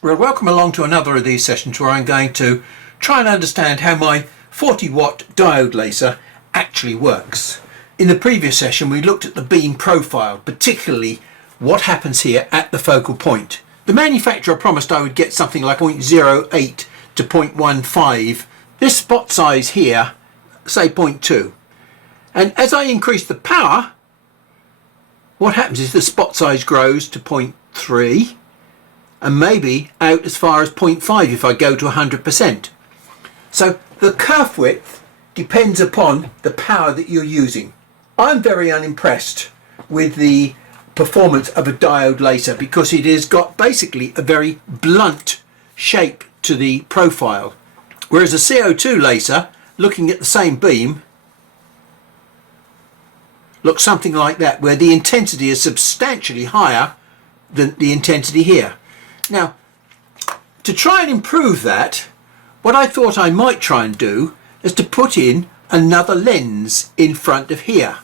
Well, welcome along to another of these sessions where I'm going to try and understand how my 40-watt diode laser actually works. In the previous session we looked at the beam profile, particularly what happens here at the focal point. The manufacturer promised I would get something like 0.08 to 0.15. This spot size here, say 0.2. And as I increase the power, what happens is the spot size grows to 0.3. and maybe out as far as 0.5 if I go to 100%. So the kerf width depends upon the power that you're using. I'm very unimpressed with the performance of a diode laser because it has got basically a very blunt shape to the profile, whereas a CO2 laser, looking at the same beam, looks something like that, where the intensity is substantially higher than the intensity here. Now, to try and improve that, what I thought I might try and do is to put in another lens in front of here,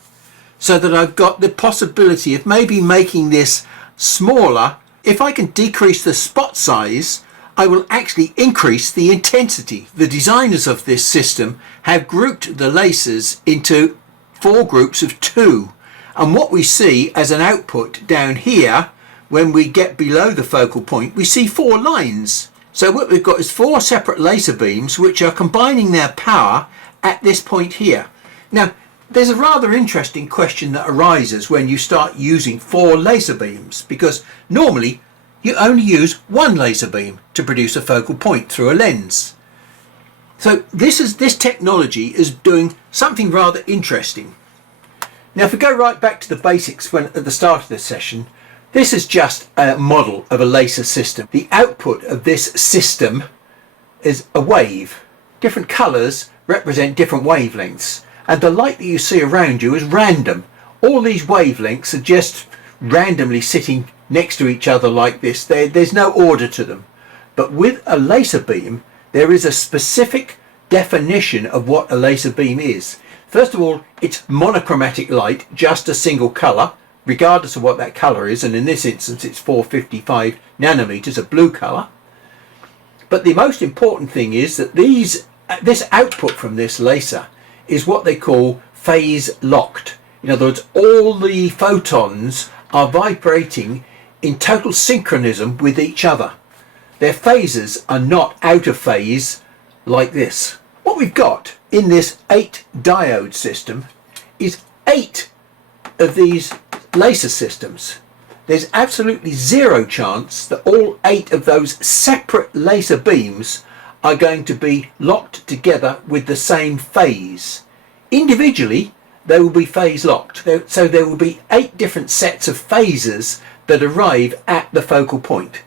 so that I've got the possibility of maybe making this smaller. If I can decrease the spot size, I will actually increase the intensity. The designers of this system have grouped the lasers into 4 groups of 2, and what we see as an output down here, when we get below the focal point, we see 4 lines. So what we've got is 4 separate laser beams which are combining their power at this point here. Now, there's a rather interesting question that arises when you start using 4 laser beams, because normally you only use 1 laser beam to produce a focal point through a lens. So this technology is doing something rather interesting. Now, if we go right back to the basics at the start of this session, this is just a model of a laser system. The output of this system is a wave. Different colours represent different wavelengths, and the light that you see around you is random. All these wavelengths are just randomly sitting next to each other like this. There's no order to them. But with a laser beam, there is a specific definition of what a laser beam is. First of all, it's monochromatic light, just a single colour, regardless of what that colour is, and in this instance it's 455 nanometers, a blue colour. But the most important thing is that this output from this laser is what they call phase locked. In other words, all the photons are vibrating in total synchronism with each other. Their phases are not out of phase like this. What we've got in this 8 diode system is 8 of these laser systems. There's absolutely zero chance that all 8 of those separate laser beams are going to be locked together with the same phase. Individually, they will be phase locked. So there will be 8 different sets of phases that arrive at the focal point.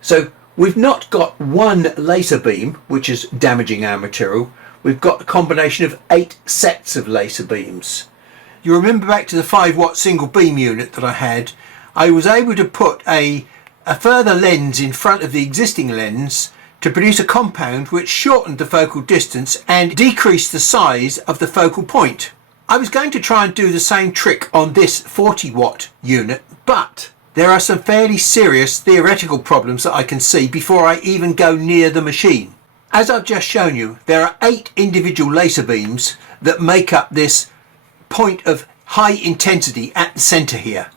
So we've not got one laser beam which is damaging our material. We've got a combination of 8 sets of laser beams. You remember back to the 5-watt single beam unit that I had, I was able to put a further lens in front of the existing lens to produce a compound which shortened the focal distance and decreased the size of the focal point. I was going to try and do the same trick on this 40-watt unit, but there are some fairly serious theoretical problems that I can see before I even go near the machine. As I've just shown you, there are 8 individual laser beams that make up this point of high intensity at the center here,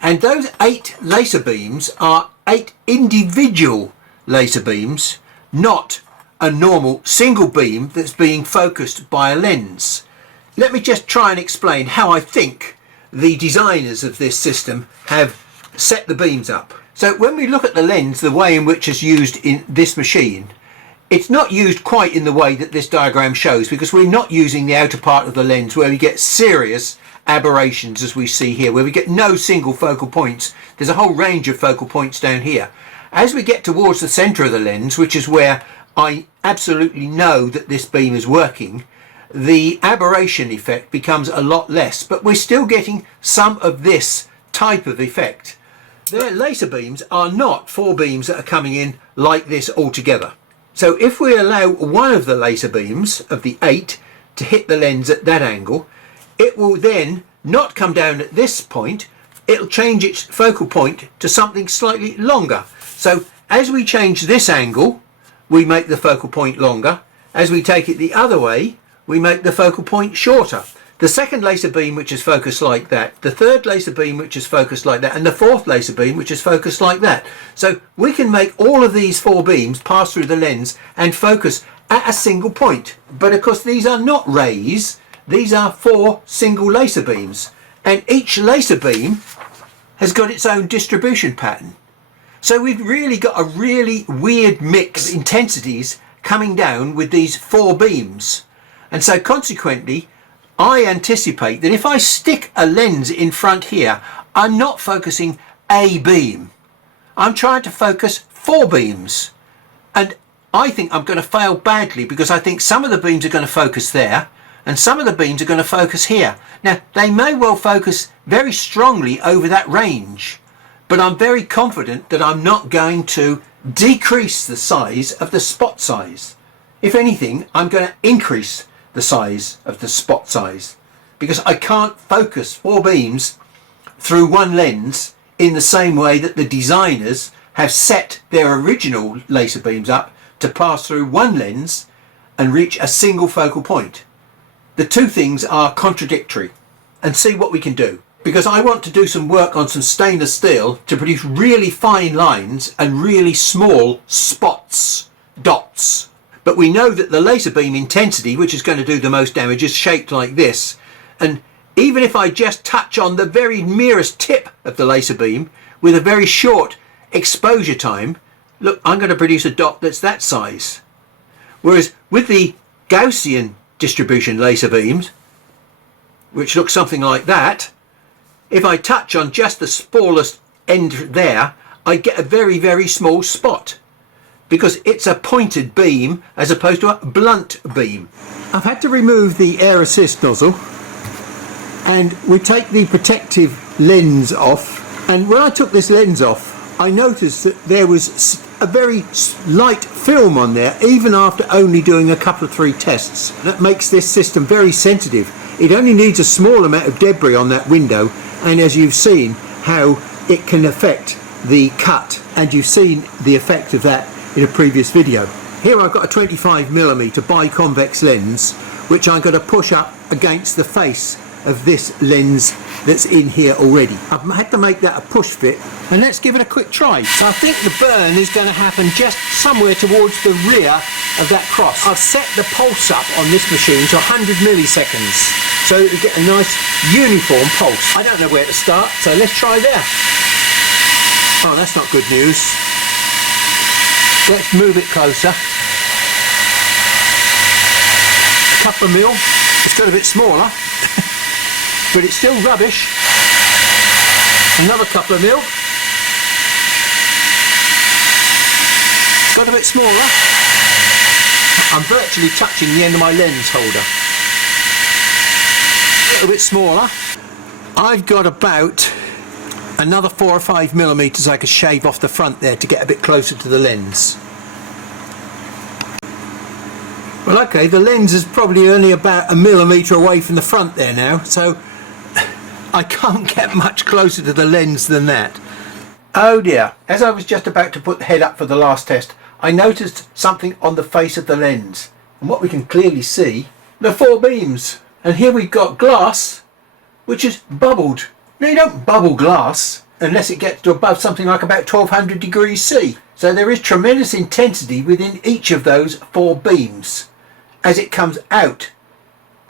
and those 8 laser beams are 8 individual laser beams, not a normal single beam that's being focused by a lens. Let me just try and explain how I think the designers of this system have set the beams up. So when we look at the lens, the way in which it's used in this machine, it's not used quite in the way that this diagram shows, because we're not using the outer part of the lens where we get serious aberrations as we see here, where we get no single focal points. There's a whole range of focal points down here. As we get towards the center of the lens, which is where I absolutely know that this beam is working, the aberration effect becomes a lot less, but we're still getting some of this type of effect. Their laser beams are not 4 beams that are coming in like this all together. So if we allow one of the laser beams of the 8 to hit the lens at that angle, it will then not come down at this point, it'll change its focal point to something slightly longer. So as we change this angle, we make the focal point longer. As we take it the other way, we make the focal point shorter. The second laser beam which is focused like that, the third laser beam which is focused like that, and the fourth laser beam which is focused like that. So we can make all of these 4 beams pass through the lens and focus at a single point. But of course these are not rays, these are 4 single laser beams. And each laser beam has got its own distribution pattern. So we've really got a really weird mix of intensities coming down with these 4 beams. And so consequently, I anticipate that if I stick a lens in front here, I'm not focusing a beam. I'm trying to focus 4 beams. And I think I'm going to fail badly, because I think some of the beams are going to focus there and some of the beams are going to focus here. Now, they may well focus very strongly over that range, but I'm very confident that I'm not going to decrease the size of the spot size. If anything, I'm going to increase the size of the spot size, because I can't focus 4 beams through one lens in the same way that the designers have set their original laser beams up to pass through one lens and reach a single focal point. The two things are contradictory, and see what we can do, because I want to do some work on some stainless steel to produce really fine lines and really small spots, dots. But we know that the laser beam intensity, which is going to do the most damage, is shaped like this. And even if I just touch on the very merest tip of the laser beam with a very short exposure time, look, I'm going to produce a dot that's that size. Whereas with the Gaussian distribution laser beams, which look something like that, if I touch on just the smallest end there, I get a very, very small spot, because it's a pointed beam as opposed to a blunt beam. I've had to remove the air assist nozzle, and we take the protective lens off, and when I took this lens off, I noticed that there was a very light film on there, even after only doing a couple of 3 tests. That makes this system very sensitive. It only needs a small amount of debris on that window, and as you've seen how it can affect the cut, and you've seen the effect of that in a previous video. Here I've got a 25mm biconvex lens, which I'm going to push up against the face of this lens that's in here already. I've had to make that a push fit, and let's give it a quick try. So I think the burn is going to happen just somewhere towards the rear of that cross. I've set the pulse up on this machine to 100 milliseconds so that we get a nice uniform pulse. I don't know where to start, so let's try there. Oh, that's not good news. Let's move it closer. Couple of mil. It's got a bit smaller, but it's still rubbish. Another couple of mil. It's got a bit smaller. I'm virtually touching the end of my lens holder. A little bit smaller. I've got about another 4 or 5mm I could shave off the front there to get a bit closer to the lens. Well, okay, the lens is probably only about a millimetre away from the front there now, so I can't get much closer to the lens than that. Oh dear, as I was just about to put the head up for the last test, I noticed something on the face of the lens. And what we can clearly see, the 4 beams. And here we've got glass, which is bubbled. Now, you don't bubble glass unless it gets to above something like about 1200 degrees C. So there is tremendous intensity within each of those 4 beams as it comes out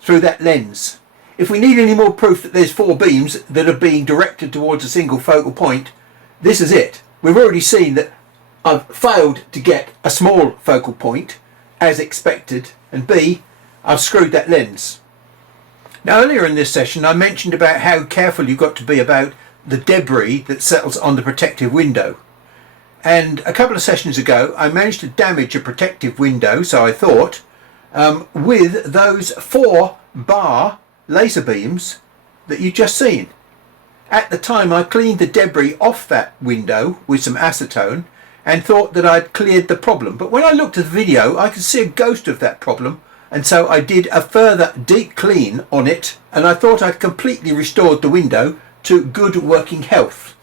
through that lens. If we need any more proof that there's 4 beams that are being directed towards a single focal point, this is it. We've already seen that I've failed to get a small focal point as expected, and B, I've screwed that lens. Now, earlier in this session I mentioned about how careful you've got to be about the debris that settles on the protective window. And a couple of sessions ago I managed to damage a protective window, so I thought, with those 4 bar laser beams that you've just seen. At the time I cleaned the debris off that window with some acetone and thought that I'd cleared the problem. But when I looked at the video I could see a ghost of that problem, and so I did a further deep clean on it, and I thought I'd completely restored the window to good working health.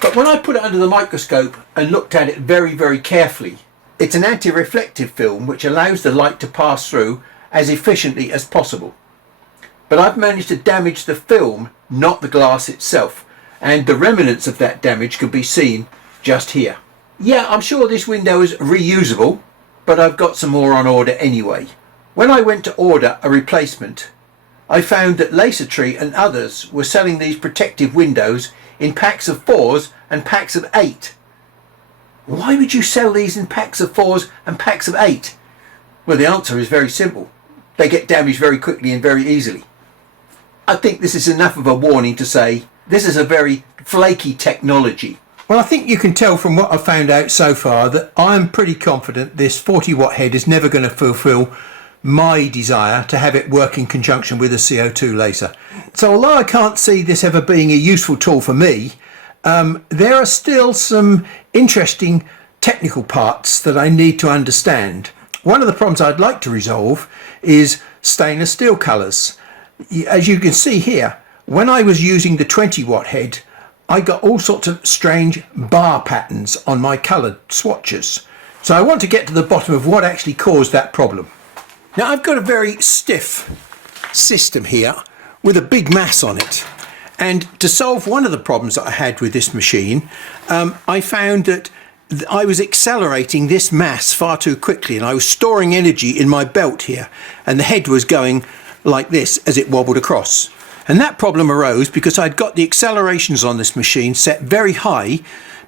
But when I put it under the microscope and looked at it very, very carefully, it's an anti-reflective film which allows the light to pass through as efficiently as possible. But I've managed to damage the film, not the glass itself, and the remnants of that damage can be seen just here. Yeah, I'm sure this window is reusable, but I've got some more on order anyway. When I went to order a replacement, I found that Lasertree and others were selling these protective windows in packs of 4s and packs of 8. Why would you sell these in packs of 4s and packs of 8? Well, the answer is very simple. They get damaged very quickly and very easily. I think this is enough of a warning to say this is a very flaky technology. Well, I think you can tell from what I've found out so far that I'm pretty confident this 40 watt head is never going to fulfill my desire to have it work in conjunction with a CO2 laser. So although I can't see this ever being a useful tool for me, there are still some interesting technical parts that I need to understand. One of the problems I'd like to resolve is stainless steel colours. As you can see here, when I was using the 20 watt head, I got all sorts of strange bar patterns on my coloured swatches. So I want to get to the bottom of what actually caused that problem. Now I've got a very stiff system here with a big mass on it, and to solve one of the problems that I had with this machine, I found that I was accelerating this mass far too quickly, and I was storing energy in my belt here, and the head was going like this as it wobbled across. And that problem arose because I'd got the accelerations on this machine set very high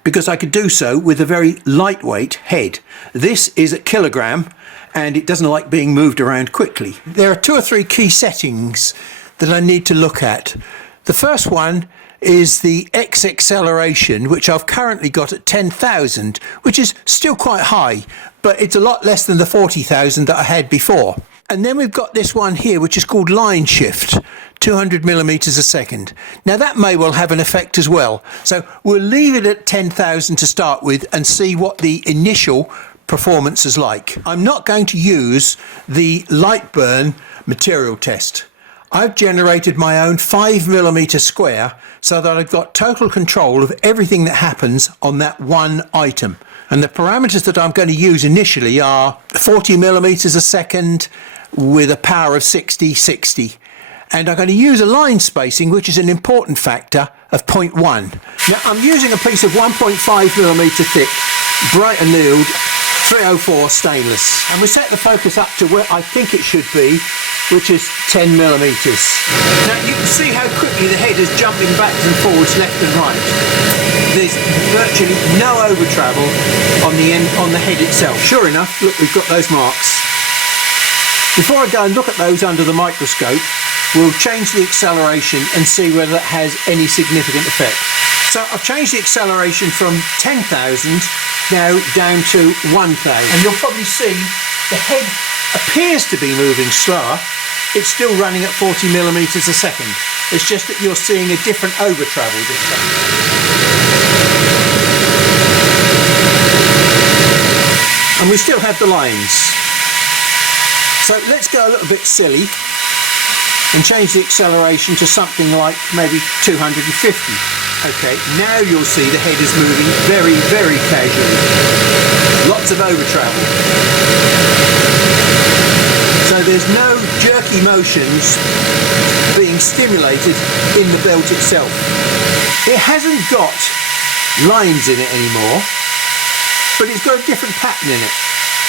because I could do so with a very lightweight head. This is a kilogram and it doesn't like being moved around quickly. There are 2 or 3 key settings that I need to look at. The first one is the X acceleration, which I've currently got at 10,000, which is still quite high, but it's a lot less than the 40,000 that I had before. And then we've got this one here, which is called line shift, 200 millimeters a second. Now that may well have an effect as well. So we'll leave it at 10,000 to start with and see what the initial performance is like. I'm not going to use the light burn material test. I've generated my own 5mm square so that I've got total control of everything that happens on that one item. And the parameters that I'm going to use initially are 40mm a second with a power of 60/60. And I'm going to use a line spacing, which is an important factor, of 0.1. Now I'm using a piece of 1.5mm thick, bright annealed 304 stainless. And we set the focus up to where I think it should be, which is 10mm. Now you can see how quickly the head is jumping backwards and forwards, left and right. There's virtually no over travel on the head itself. Sure enough, look, we've got those marks. Before I go and look at those under the microscope, we'll change the acceleration and see whether that has any significant effect. So I've changed the acceleration from 10,000 now down to 1,000. And you'll probably see the head appears to be moving slower. It's still running at 40mm a second. It's just that you're seeing a different over travel this time. And we still have the lines. So let's go a little bit silly and change the acceleration to something like maybe 250. Okay, now you'll see the head is moving very, very casually. Lots of over travel. So there's no jerky motions being stimulated in the belt itself. It hasn't got lines in it anymore, but it's got a different pattern in it.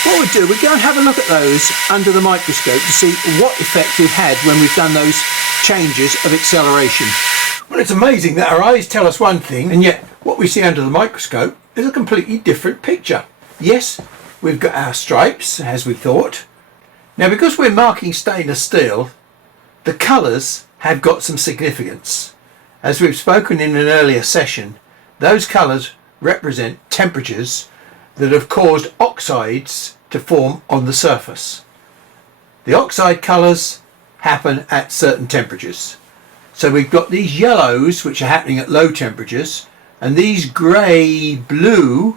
What we'll do, we'll go and have a look at those under the microscope to see what effect we've had when we've done those changes of acceleration. Well, it's amazing that our eyes tell us one thing, and yet what we see under the microscope is a completely different picture. Yes, we've got our stripes, as we thought. Now, because we're marking stainless steel, the colours have got some significance. As we've spoken in an earlier session, those colours represent temperatures that have caused oxides to form on the surface. The oxide colours happen at certain temperatures. So we've got these yellows which are happening at low temperatures, and these grey blue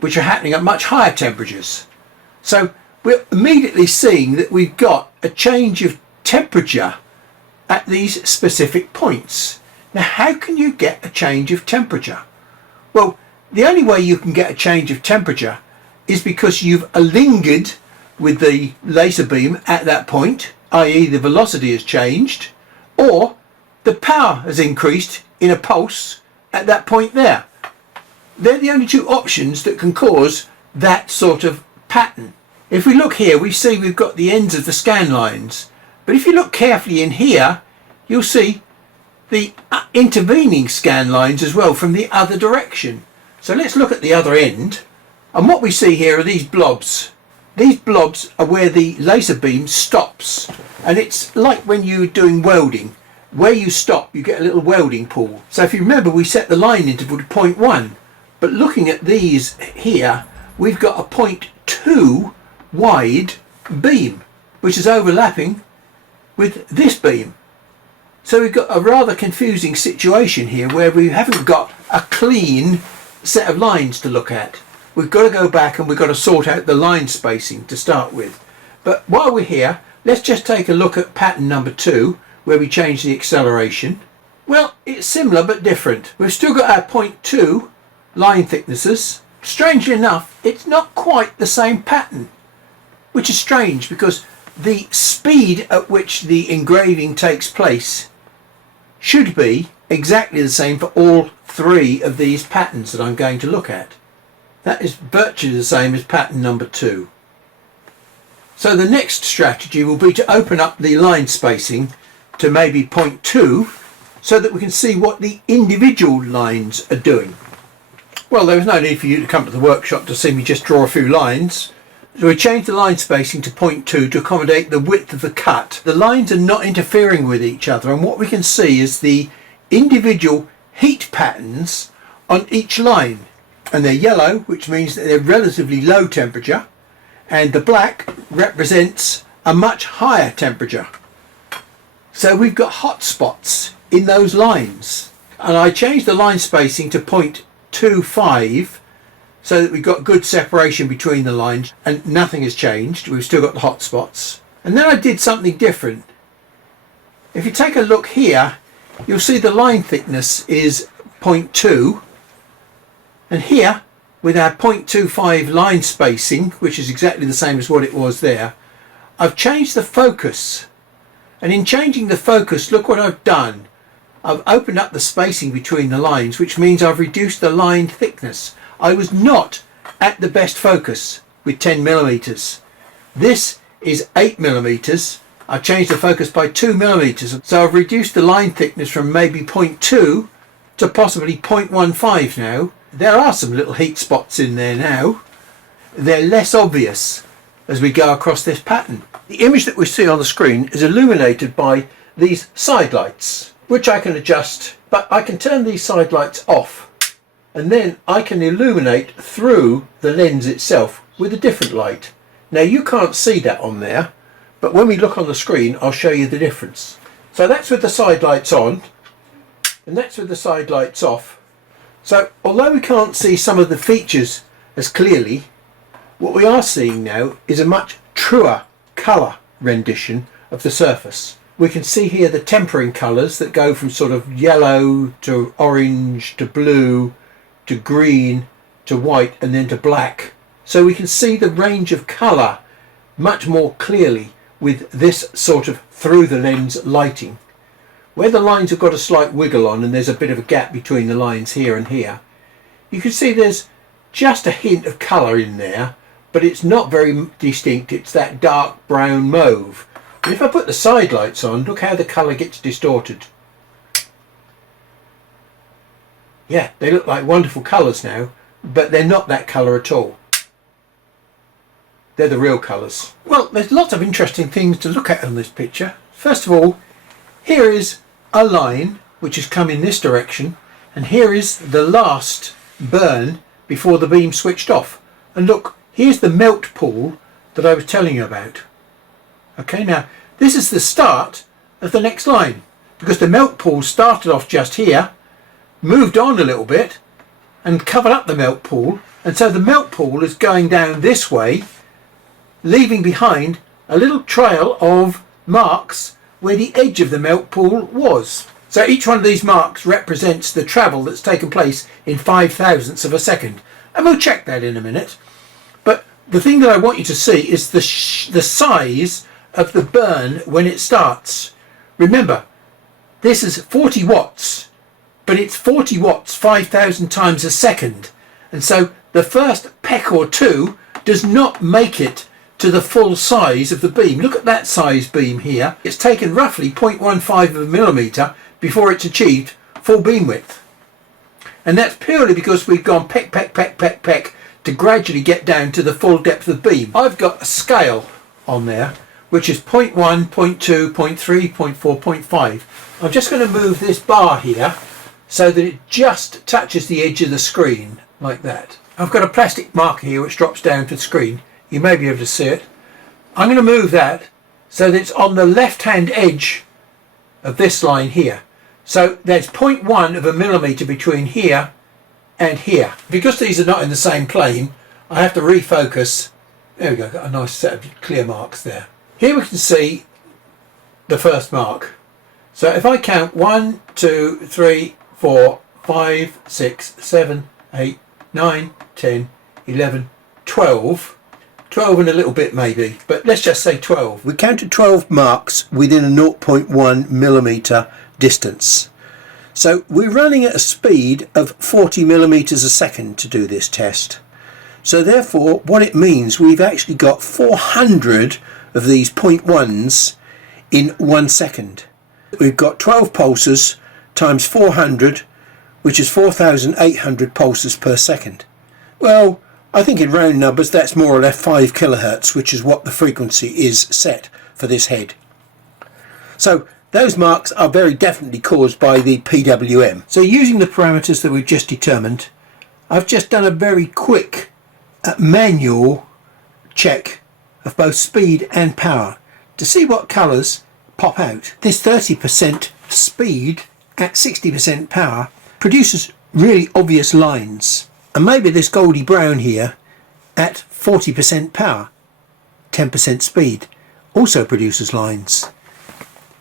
which are happening at much higher temperatures. So we're immediately seeing that we've got a change of temperature at these specific points. Now how can you get a change of temperature? Well, the only way you can get a change of temperature is because you've lingered with the laser beam at that point, i.e. the velocity has changed, or the power has increased in a pulse at that point there. They're the only two options that can cause that sort of pattern. If we look here, we see we've got the ends of the scan lines, but if you look carefully in here, you'll see the intervening scan lines as well from the other direction. So let's look at the other end, and what we see here are these blobs. These blobs are where the laser beam stops, and it's like when you're doing welding. Where you stop, you get a little welding pool. So if you remember, we set the line interval to 0.1, but looking at these here, we've got a 0.2 wide beam, which is overlapping with this beam. So we've got a rather confusing situation here where we haven't got a clean set of lines to look at. We've got to go back and we've got to sort out the line spacing to start with. But while we're here, let's just take a look at pattern number 2, where we change the acceleration. Well, it's similar but different. We've still got our 0.2 line thicknesses. Strangely enough, it's not quite the same pattern, which is strange because the speed at which the engraving takes place should be exactly the same for all 3 of these patterns that I'm going to look at. That is virtually the same as pattern number 2. So the next strategy will be to open up the line spacing to maybe 0.2 so that we can see what the individual lines are doing. Well, there was no need for you to come to the workshop to see me just draw a few lines. So we changed the line spacing to 0.2 to accommodate the width of the cut. The lines are not interfering with each other, and what we can see is the individual heat patterns on each line. And they're yellow, which means that they're relatively low temperature, and the black represents a much higher temperature. So we've got hot spots in those lines. And I changed the line spacing to 0.25 so that we've got good separation between the lines, and nothing has changed. We've still got the hot spots. And then I did something different. If you take a look here, you'll see the line thickness is 0.2, and here with our 0.25 line spacing, which is exactly the same as what it was there, I've changed the focus. And in changing the focus, look what I've done. I've opened up the spacing between the lines, which means I've reduced the line thickness. I was not at the best focus with 10 millimeters. This is 8 millimeters. I've changed the focus by 2 millimeters. So I've reduced the line thickness from maybe 0.2 to possibly 0.15 now. There are some little heat spots in there now. They're less obvious as we go across this pattern. The image that we see on the screen is illuminated by these side lights, which I can adjust, but I can turn these side lights off, and then I can illuminate through the lens itself with a different light. Now you can't see that on there, but when we look on the screen I'll show you the difference. So that's with the side lights on, and that's with the side lights off. So although we can't see some of the features as clearly, what we are seeing now is a much truer colour rendition of the surface. We can see here the tempering colours that go from sort of yellow to orange to blue to green to white and then to black. So we can see the range of colour much more clearly with this sort of through the lens lighting. Where the lines have got a slight wiggle on and there's a bit of a gap between the lines here and here, you can see there's just a hint of colour in there, but it's not very distinct. It's that dark brown mauve. And if I put the side lights on, look how the colour gets distorted. Yeah, they look like wonderful colours now, but they're not that colour at all. They're the real colours. Well, there's lots of interesting things to look at on this picture. First of all, here is a line which has come in this direction, and here is the last burn before the beam switched off. And look, here's the melt pool that I was telling you about. Okay, now this is the start of the next line, because the melt pool started off just here, moved on a little bit and covered up the melt pool, and so the melt pool is going down this way, leaving behind a little trail of marks where the edge of the melt pool was. So each one of these marks represents the travel that's taken place in 5/1000ths of a second. And we'll check that in a minute. But the thing that I want you to see is the size of the burn when it starts. Remember, this is 40 watts, but it's 40 watts 5,000 times a second. And so the first peck or two does not make it to the full size of the beam. Look at that size beam here. It's taken roughly 0.15 of a millimetre before it's achieved full beam width. And that's purely because we've gone peck, peck, peck, peck, peck to gradually get down to the full depth of the beam. I've got a scale on there, which is 0.1, 0.2, 0.3, 0.4, 0.5. I'm just going to move this bar here so that it just touches the edge of the screen, like that. I've got a plastic marker here which drops down to the screen. You may be able to see it. I'm going to move that so that it's on the left-hand edge of this line here. So there's 0.1 of a millimetre between here and here. Because these are not in the same plane, I have to refocus. There we go, got a nice set of clear marks there. Here we can see the first mark. So if I count 1, 2, 3, 4, 5, 6, 7, 8, 9, 10, 11, 12. 12 and a little bit maybe, but let's just say 12. We counted 12 marks within a 0.1 millimetre distance. So we're running at a speed of 40 millimetres a second to do this test. So therefore what it means, we've actually got 400 of these 0.1s in 1 second. We've got 12 pulses times 400, which is 4,800 pulses per second. Well, I think in round numbers that's more or less 5 kilohertz, which is what the frequency is set for this head. So those marks are very definitely caused by the PWM. So using the parameters that we've just determined, I've just done a very quick manual check of both speed and power to see what colours pop out. This 30% speed at 60% power produces really obvious lines. And maybe this goldy brown here at 40% power, 10% speed, also produces lines.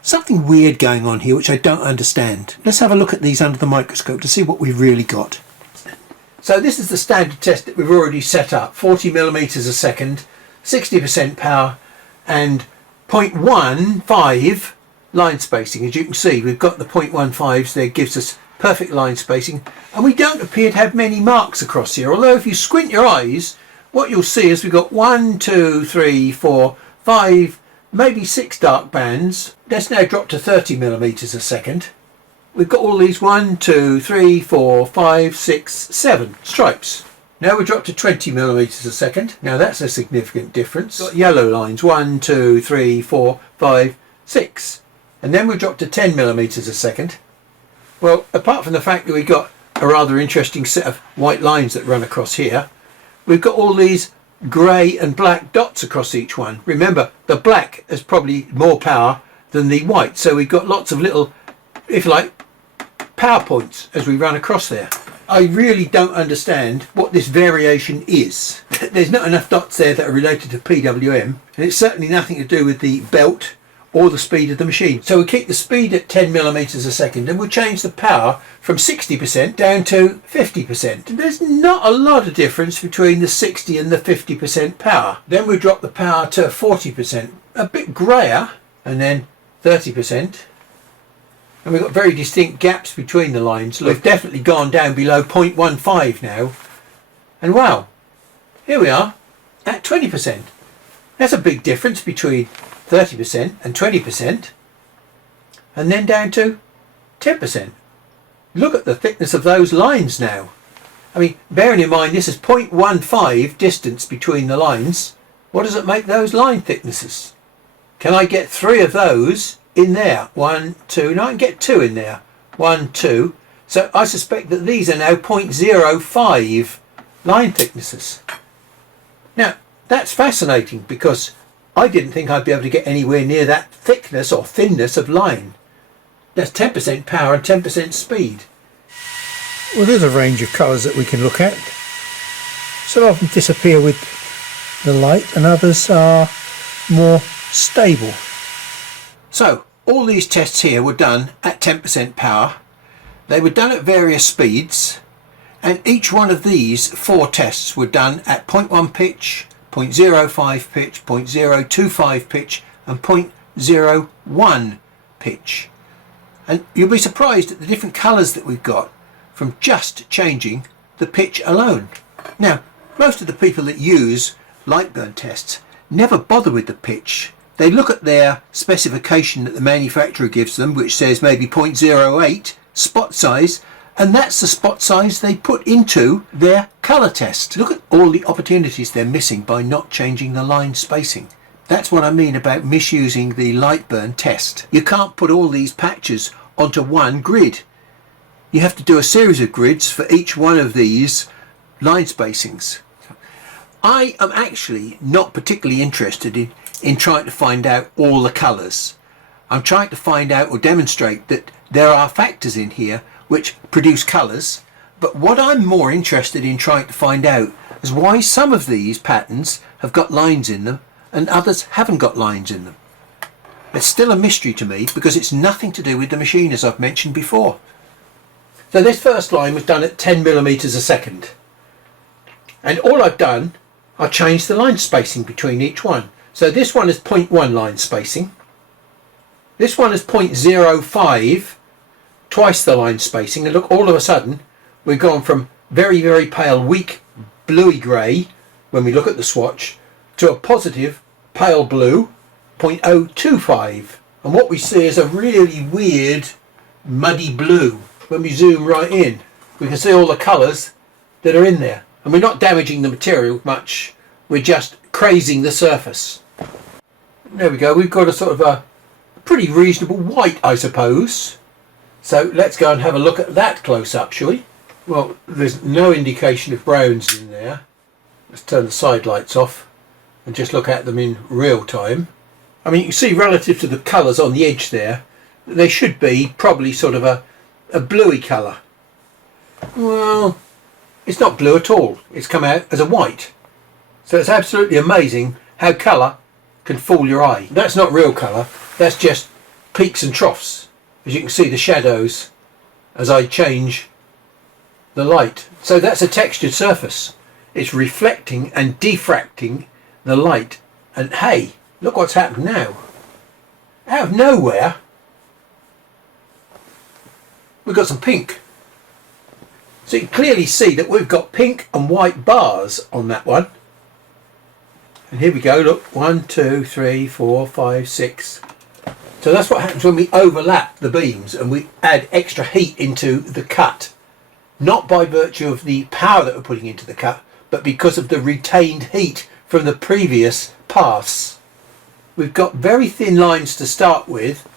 Something weird going on here which I don't understand. Let's have a look at these under the microscope to see what we've really got. So this is the standard test that we've already set up. 40 millimetres a second, 60% power and 0.15 line spacing. As you can see, we've got the 0.15s there, gives us perfect line spacing, and we don't appear to have many marks across here, although if you squint your eyes what you'll see is we've got 1, 2, 3, 4, 5, maybe 6 dark bands. Let's now drop to 30 millimetres a second. We've got all these 1, 2, 3, 4, 5, 6, 7 stripes. Now we drop to 20 millimetres a second. Now that's a significant difference. Got yellow lines 1, 2, 3, 4, 5, 6, and then we drop to 10 millimetres a second. Well, apart from the fact that we've got a rather interesting set of white lines that run across here, we've got all these grey and black dots across each one. Remember, the black has probably more power than the white, so we've got lots of little, if you like, power points as we run across there. I really don't understand what this variation is. There's not enough dots there that are related to PWM, and it's certainly nothing to do with the belt or the speed of the machine. So we keep the speed at 10 millimetres a second and we'll change the power from 60% down to 50%. There's not a lot of difference between the 60 and the 50% power. Then we drop the power to 40%, a bit greyer, and then 30%. And we've got very distinct gaps between the lines. We've definitely gone down below 0.15 now. And wow, here we are at 20%. That's a big difference between 30% and 20%, and then down to 10%. Look at the thickness of those lines now. I mean, bearing in mind this is 0.15 distance between the lines, what does it make those line thicknesses? Can I get 3 of those in there? 1, 2, no, I can get 2 in there. 1, 2. So I suspect that these are now 0.05 line thicknesses. Now, that's fascinating because I didn't think I'd be able to get anywhere near that thickness or thinness of line. That's 10% power and 10% speed. Well, there's a range of colours that we can look at. Some of them disappear with the light and others are more stable. So, all these tests here were done at 10% power. They were done at various speeds, and each one of these 4 tests were done at 0.1 pitch, 0.05 pitch, 0.025 pitch and 0.01 pitch. And you'll be surprised at the different colours that we've got from just changing the pitch alone. Now, most of the people that use light burn tests never bother with the pitch. They look at their specification that the manufacturer gives them, which says maybe 0.08 spot size, and that's the spot size they put into their colour test. Look at all the opportunities they're missing by not changing the line spacing. That's what I mean about misusing the light burn test. You can't put all these patches onto one grid. You have to do a series of grids for each one of these line spacings. I am actually not particularly interested in trying to find out all the colours. I'm trying to find out or demonstrate that there are factors in here which produce colours, but what I'm more interested in trying to find out is why some of these patterns have got lines in them and others haven't got lines in them. It's still a mystery to me because it's nothing to do with the machine, as I've mentioned before. So this first line was done at 10 millimeters a second, and all I've done, I've changed the line spacing between each one. So this one is 0.1 line spacing, this one is 0.05, twice the line spacing, and look, all of a sudden we've gone from very, very pale, weak bluey grey when we look at the swatch to a positive pale blue 0.025, and what we see is a really weird muddy blue. When we zoom right in, we can see all the colours that are in there, and we're not damaging the material much, we're just crazing the surface. There we go, we've got a sort of a pretty reasonable white, I suppose. So let's go and have a look at that close up, shall we? Well, there's no indication of browns in there. Let's turn the side lights off and just look at them in real time. I mean, you can see relative to the colours on the edge there, they should be probably sort of a bluey colour. Well, it's not blue at all. It's come out as a white. So it's absolutely amazing how colour can fool your eye. That's not real colour, that's just peaks and troughs. As you can see, the shadows as I change the light. So that's a textured surface. It's reflecting and diffracting the light. And hey, look what's happened now. Out of nowhere, we've got some pink. So you can clearly see that we've got pink and white bars on that one. And here we go, look, 1, 2, 3, 4, 5, 6. So that's what happens when we overlap the beams and we add extra heat into the cut. Not by virtue of the power that we're putting into the cut, but because of the retained heat from the previous pass. We've got very thin lines to start with,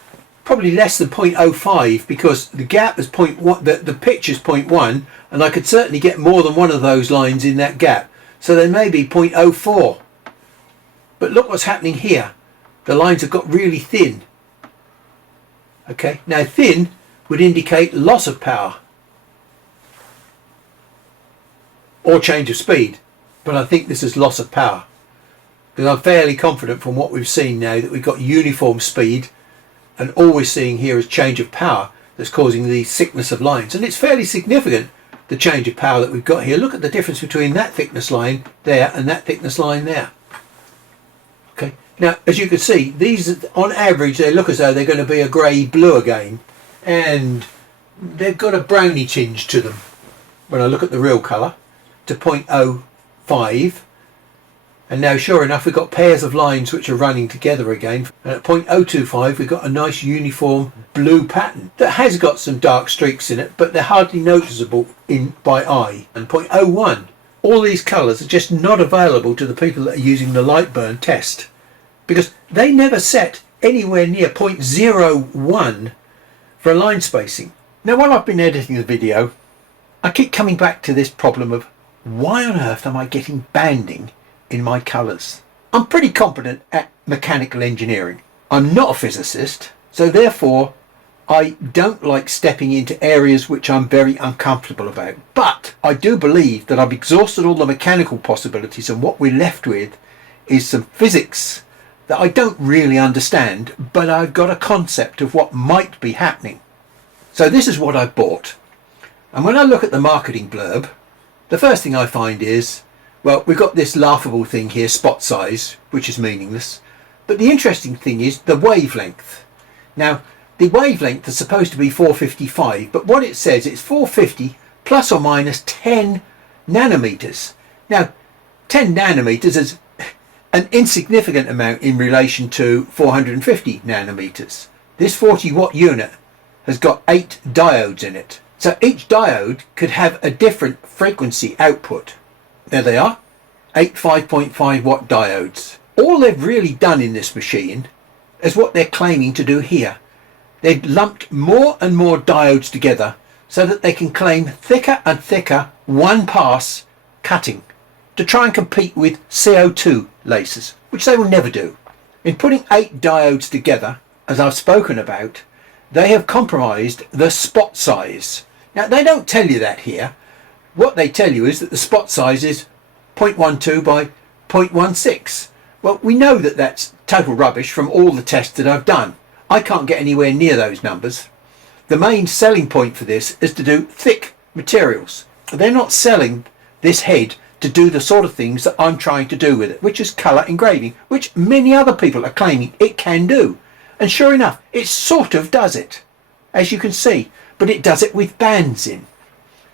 probably less than 0.05, because the gap is 0.1, the pitch is 0.1, and I could certainly get more than one of those lines in that gap. So they may be 0.04. But look what's happening here. The lines have got really thin. Okay, now thin would indicate loss of power or change of speed, but I think this is loss of power, because I'm fairly confident from what we've seen now that we've got uniform speed, and all we're seeing here is change of power that's causing the thickness of lines, and it's fairly significant, the change of power that we've got here. Look at the difference between that thickness line there and that thickness line there. Okay, now as you can see, these on average they look as though they're going to be a grey blue again, and they've got a browny tinge to them when I look at the real colour, to 0.05. And now sure enough we've got pairs of lines which are running together again, and at 0.025 we've got a nice uniform blue pattern that has got some dark streaks in it, but they're hardly noticeable by eye. And 0.01, all these colours are just not available to the people that are using the light burn test, because they never set anywhere near 0.01 for a line spacing. Now while I've been editing the video, I keep coming back to this problem of why on earth am I getting banding in my colours? I'm pretty competent at mechanical engineering. I'm not a physicist, so therefore I don't like stepping into areas which I'm very uncomfortable about. But I do believe that I've exhausted all the mechanical possibilities, and what we're left with is some physics that I don't really understand, but I've got a concept of what might be happening. So this is what I bought. And when I look at the marketing blurb, the first thing I find is, well, we've got this laughable thing here, spot size, which is meaningless. But the interesting thing is the wavelength. Now, the wavelength is supposed to be 455, but what it says, it's 450 plus or minus 10 nanometers. Now, 10 nanometers is an insignificant amount in relation to 450 nanometers. This 40 watt unit has got 8 diodes in it. So each diode could have a different frequency output. There they are, 8 5.5 watt diodes. All they've really done in this machine is what they're claiming to do here. They've lumped more and more diodes together so that they can claim thicker and thicker one pass cutting to try and compete with CO2 lasers, which they will never do. In putting 8 diodes together, as I've spoken about, they have compromised the spot size. Now, they don't tell you that here. What they tell you is that the spot size is 0.12 by 0.16. Well, we know that that's total rubbish from all the tests that I've done. I can't get anywhere near those numbers. The main selling point for this is to do thick materials. They're not selling this head to do the sort of things that I'm trying to do with it, which is colour engraving, which many other people are claiming it can do. And sure enough, it sort of does it, as you can see, but it does it with bands in.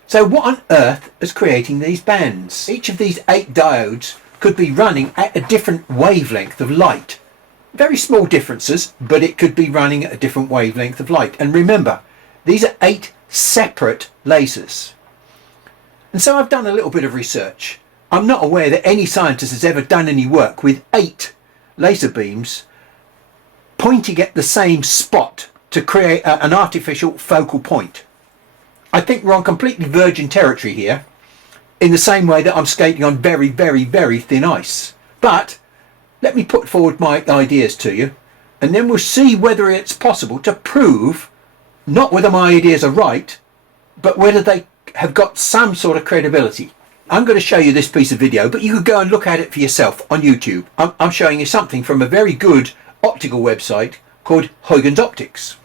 So what on earth is creating these bands? Each of these 8 diodes could be running at a different wavelength of light. Very small differences, but it could be running at a different wavelength of light. And remember, these are 8 separate lasers. And so I've done a little bit of research. I'm not aware that any scientist has ever done any work with 8 laser beams pointing at the same spot to create an artificial focal point. I think we're on completely virgin territory here, in the same way that I'm skating on very, very, very thin ice. But let me put forward my ideas to you, and then we'll see whether it's possible to prove not whether my ideas are right, but whether they have got some sort of credibility. I'm going to show you this piece of video, but you could go and look at it for yourself on YouTube. I'm showing you something from a very good optical website called Huygens Optics.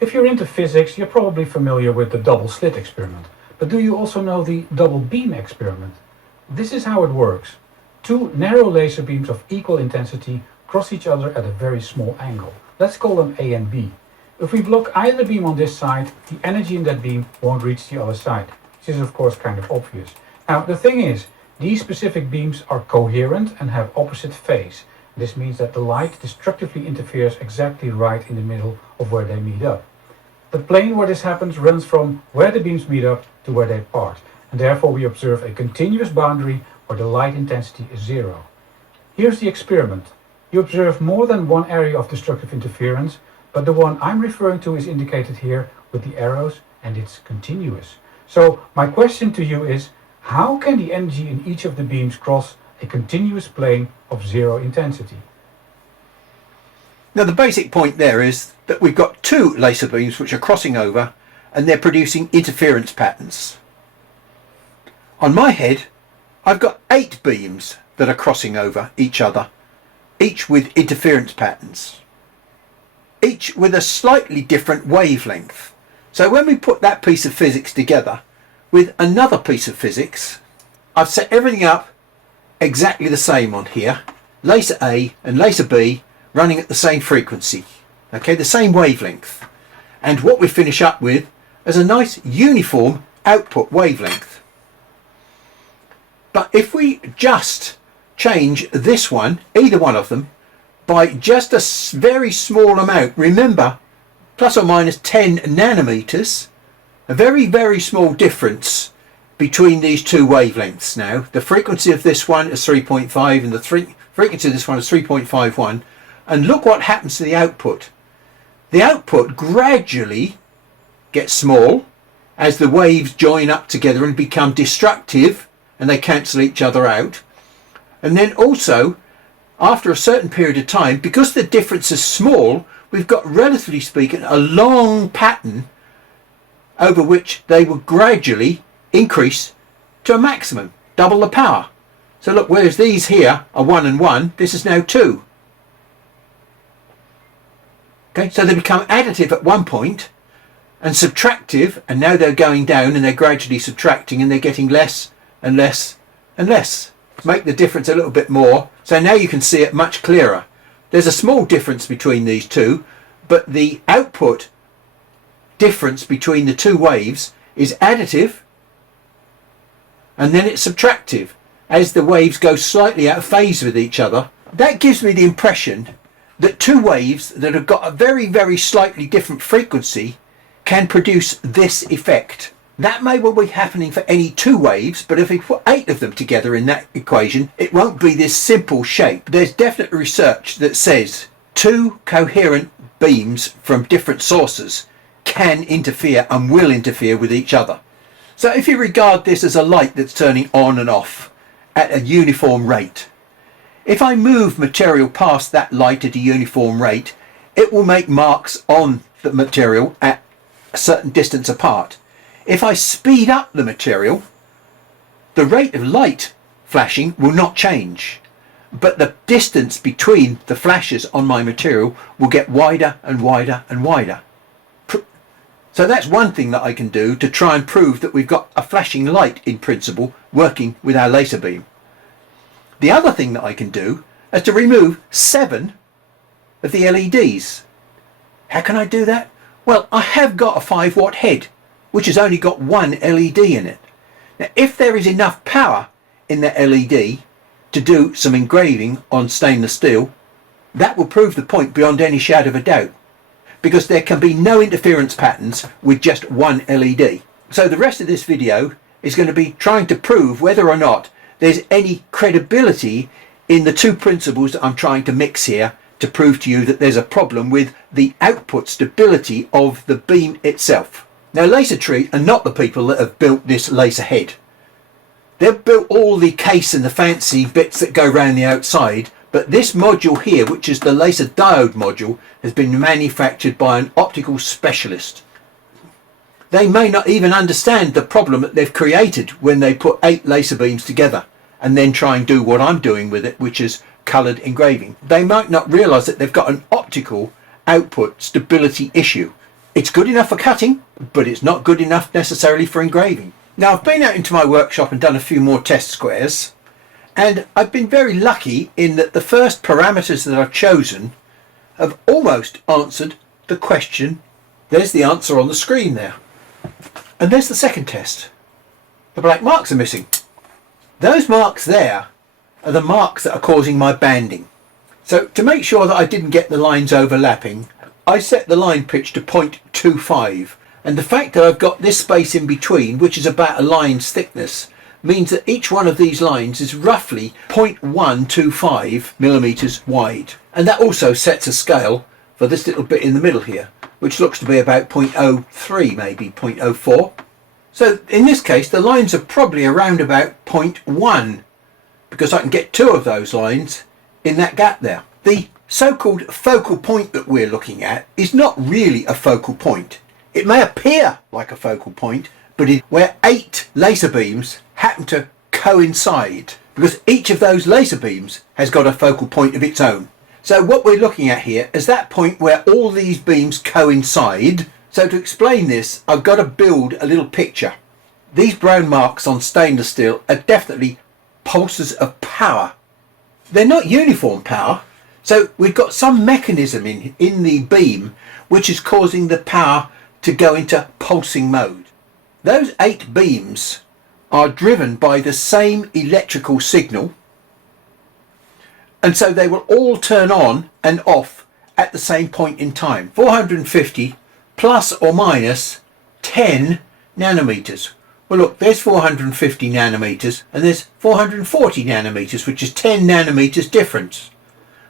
If you're into physics, you're probably familiar with the double slit experiment. But do you also know the double beam experiment? This is how it works. 2 narrow laser beams of equal intensity cross each other at a very small angle. Let's call them A and B. If we block either beam on this side, the energy in that beam won't reach the other side, which is of course kind of obvious. Now the thing is, these specific beams are coherent and have opposite phase. This means that the light destructively interferes exactly right in the middle of where they meet up. The plane where this happens runs from where the beams meet up to where they part, and therefore we observe a continuous boundary where the light intensity is 0. Here's the experiment. You observe more than one area of destructive interference, but the one I'm referring to is indicated here with the arrows, and it's continuous. So my question to you is, how can the energy in each of the beams cross a continuous plane of 0 intensity? Now the basic point there is that we've got 2 laser beams which are crossing over and they're producing interference patterns. On my head I've got 8 beams that are crossing over each other, each with interference patterns, each with a slightly different wavelength. So when we put that piece of physics together with another piece of physics, I've set everything up exactly the same on here. Laser A and laser B running at the same frequency, okay, the same wavelength. And what we finish up with is a nice uniform output wavelength. But if we just change this one, either one of them, by just a very small amount, remember, plus or minus 10 nanometers, a very, very small difference between these 2 wavelengths now. The frequency of this one is 3.5 and the frequency of this one is 3.51. And look what happens to the output. The output gradually gets small as the waves join up together and become destructive and they cancel each other out. And then also, after a certain period of time, because the difference is small, we've got, relatively speaking, a long pattern over which they will gradually increase to a maximum, double the power. So look, whereas these here are 1 and 1, this is now 2. Okay, so they become additive at one point and subtractive, and now they're going down and they're gradually subtracting and they're getting less and less and less. Make the difference a little bit more, so now you can see it much clearer. There's a small difference between these two, but the output difference between the two waves is additive and then it's subtractive as the waves go slightly out of phase with each other. That gives me the impression that two waves that have got a very, very slightly different frequency can produce this effect. That may well be happening for any two waves, but if we put 8 of them together in that equation, it won't be this simple shape. There's definite research that says two coherent beams from different sources can interfere and will interfere with each other. So if you regard this as a light that's turning on and off at a uniform rate, if I move material past that light at a uniform rate, it will make marks on the material at a certain distance apart. If I speed up the material, the rate of light flashing will not change, but the distance between the flashes on my material will get wider and wider and wider. So that's one thing that I can do to try and prove that we've got a flashing light in principle working with our laser beam. The other thing that I can do is to remove 7 of the LEDs. How can I do that? Well, I have got a 5-watt head, which has only got one LED in it. Now, if there is enough power in that LED to do some engraving on stainless steel, that will prove the point beyond any shadow of a doubt, because there can be no interference patterns with just one LED. So the rest of this video is going to be trying to prove whether or not there's any credibility in the two principles that I'm trying to mix here to prove to you that there's a problem with the output stability of the beam itself. Now, Lasertree are not the people that have built this laser head. They've built all the case and the fancy bits that go around the outside, but this module here, which is the laser diode module, has been manufactured by an optical specialist. They may not even understand the problem that they've created when they put 8 laser beams together and then try and do what I'm doing with it, which is coloured engraving. They might not realise that they've got an optical output stability issue. It's good enough for cutting, but it's not good enough necessarily for engraving. Now, I've been out into my workshop and done a few more test squares, and I've been very lucky in that the first parameters that I've chosen have almost answered the question. There's the answer on the screen there. And there's the second test. The black marks are missing. Those marks there are the marks that are causing my banding. So to make sure that I didn't get the lines overlapping, I set the line pitch to 0.25, and the fact that I've got this space in between, which is about a line's thickness, means that each one of these lines is roughly 0.125 millimeters wide. And that also sets a scale for this little bit in the middle here, which looks to be about 0.03, maybe 0.04. So in this case, the lines are probably around about 0.1, because I can get 2 of those lines in that gap there. The so-called focal point that we're looking at is not really a focal point. It may appear like a focal point, but it's where 8 laser beams happen to coincide, because each of those laser beams has got a focal point of its own. So what we're looking at here is that point where all these beams coincide. So to explain this, I've got to build a little picture. These brown marks on stainless steel are definitely pulses of power. They're not uniform power, so we've got some mechanism in the beam which is causing the power to go into pulsing mode. Those 8 beams are driven by the same electrical signal, and so they will all turn on and off at the same point in time. 450 plus or minus 10 nanometers. Well, look, there's 450 nanometers and there's 440 nanometers, which is 10 nanometers difference.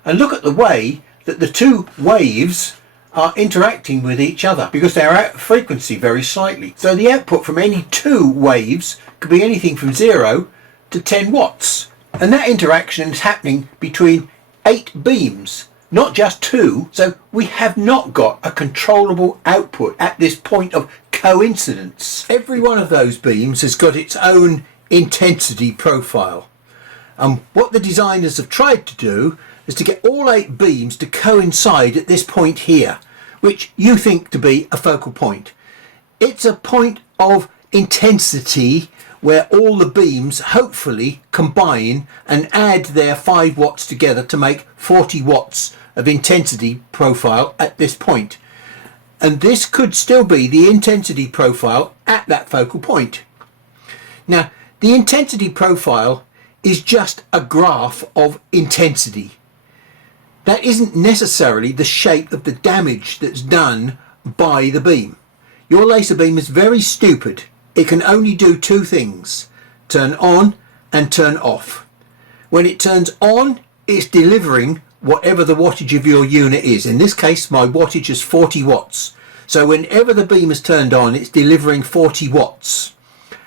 And look at the way that the two waves are interacting with each other, because they're out of frequency very slightly. So the output from any two waves could be anything from 0 to 10 watts. And that interaction is happening between 8 beams, not just 2. So we have not got a controllable output at this point of coincidence. Every one of those beams has got its own intensity profile. And what the designers have tried to do is to get all 8 beams to coincide at this point here, which you think to be a focal point. It's a point of intensity where all the beams hopefully combine and add their 5 watts together to make 40 watts of intensity profile at this point. And this could still be the intensity profile at that focal point. Now, the intensity profile is just a graph of intensity. That isn't necessarily the shape of the damage that's done by the beam. Your laser beam is very stupid. It can only do 2 things: turn on and turn off. When it turns on, it's delivering whatever the wattage of your unit is. In this case, my wattage is 40 watts. So whenever the beam is turned on, it's delivering 40 watts.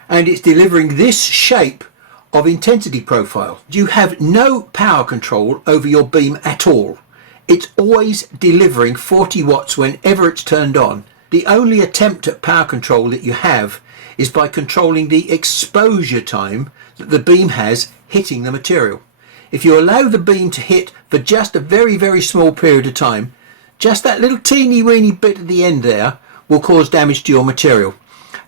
And it's delivering this shape of intensity profile. You have no power control over your beam at all. It's always delivering 40 watts whenever it's turned on. The only attempt at power control that you have is by controlling the exposure time that the beam has hitting the material. If you allow the beam to hit for just a very, very small period of time, just that little teeny weeny bit at the end there will cause damage to your material.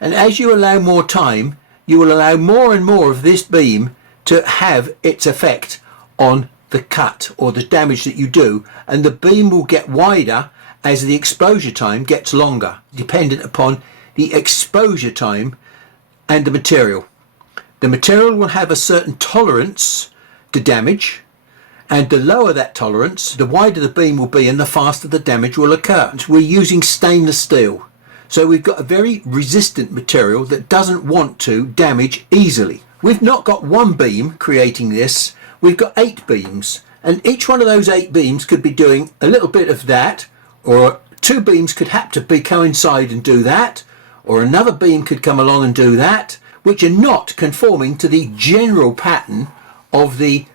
And as you allow more time, you will allow more and more of this beam to have its effect on the cut or the damage that you do, and the beam will get wider as the exposure time gets longer, dependent upon the exposure time and the material. The material will have a certain tolerance to damage, and the lower that tolerance, the wider the beam will be and the faster the damage will occur. We're using stainless steel, so we've got a very resistant material that doesn't want to damage easily. We've not got one beam creating this, we've got 8 beams, and each one of those 8 beams could be doing a little bit of that, or 2 beams could have to be coincide and do that, or another beam could come along and do that, which are not conforming to the general pattern of the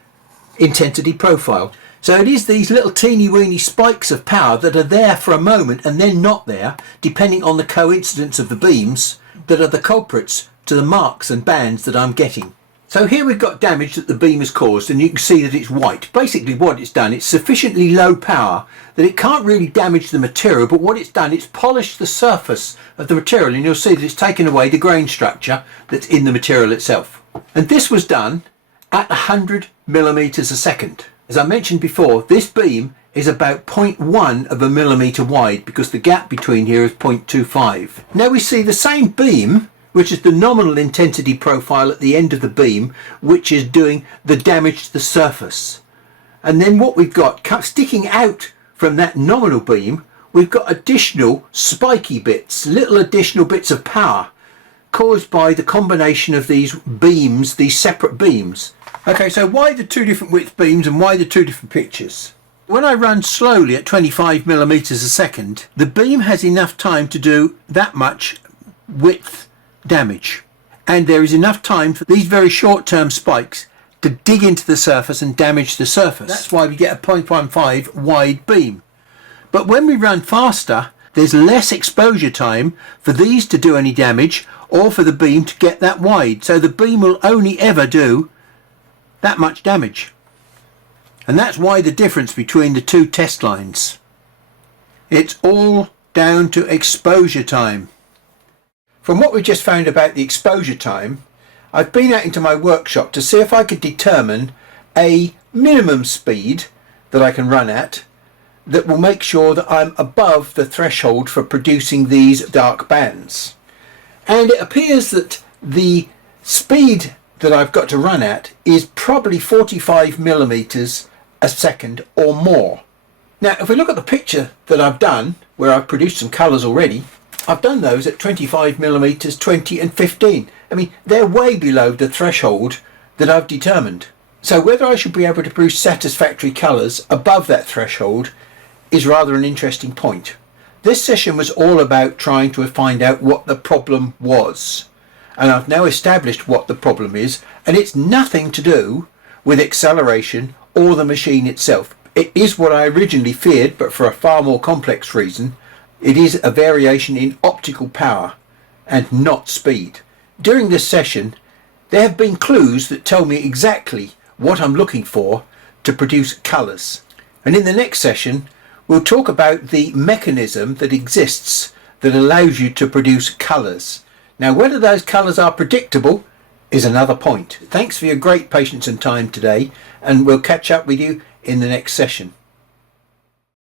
intensity profile. So it is these little teeny weeny spikes of power that are there for a moment and then not there, depending on the coincidence of the beams, that are the culprits to the marks and bands that I'm getting. So here we've got damage that the beam has caused, and you can see that it's white. Basically what it's done, it's sufficiently low power that it can't really damage the material, but what it's done, it's polished the surface of the material, and you'll see that it's taken away the grain structure that's in the material itself. And this was done at 100 millimeters a second. As I mentioned before, this beam is about 0.1 of a millimeter wide because the gap between here is 0.25. Now we see the same beam, which is the nominal intensity profile at the end of the beam, which is doing the damage to the surface. And then what we've got sticking out from that nominal beam, we've got additional spiky bits, little additional bits of power caused by the combination of these beams, these separate beams. Okay, so why the 2 different width beams and why the 2 different pictures? When I run slowly at 25 millimeters a second, the beam has enough time to do that much width damage, and there is enough time for these very short-term spikes to dig into the surface and damage the surface. That's why we get a 0.15 wide beam. But when we run faster, there's less exposure time for these to do any damage or for the beam to get that wide, so the beam will only ever do that much damage. And that's why the difference between the 2 test lines. It's all down to exposure time. From what we just found about the exposure time, I've been out into my workshop to see if I could determine a minimum speed that I can run at that will make sure that I'm above the threshold for producing these dark bands. And it appears that the speed that I've got to run at is probably 45 millimeters a second or more. Now if we look at the picture that I've done, where I've produced some colours already, I've done those at 25 millimeters, 20 and 15. I mean, they're way below the threshold that I've determined. So whether I should be able to produce satisfactory colours above that threshold is rather an interesting point. This session was all about trying to find out what the problem was. And I've now established what the problem is, and it's nothing to do with acceleration or the machine itself. It is what I originally feared, but for a far more complex reason. It is a variation in optical power and not speed. During this session, there have been clues that tell me exactly what I'm looking for to produce colours. And in the next session we'll talk about the mechanism that exists that allows you to produce colours. Now whether those colours are predictable is another point. Thanks for your great patience and time today, and we'll catch up with you in the next session.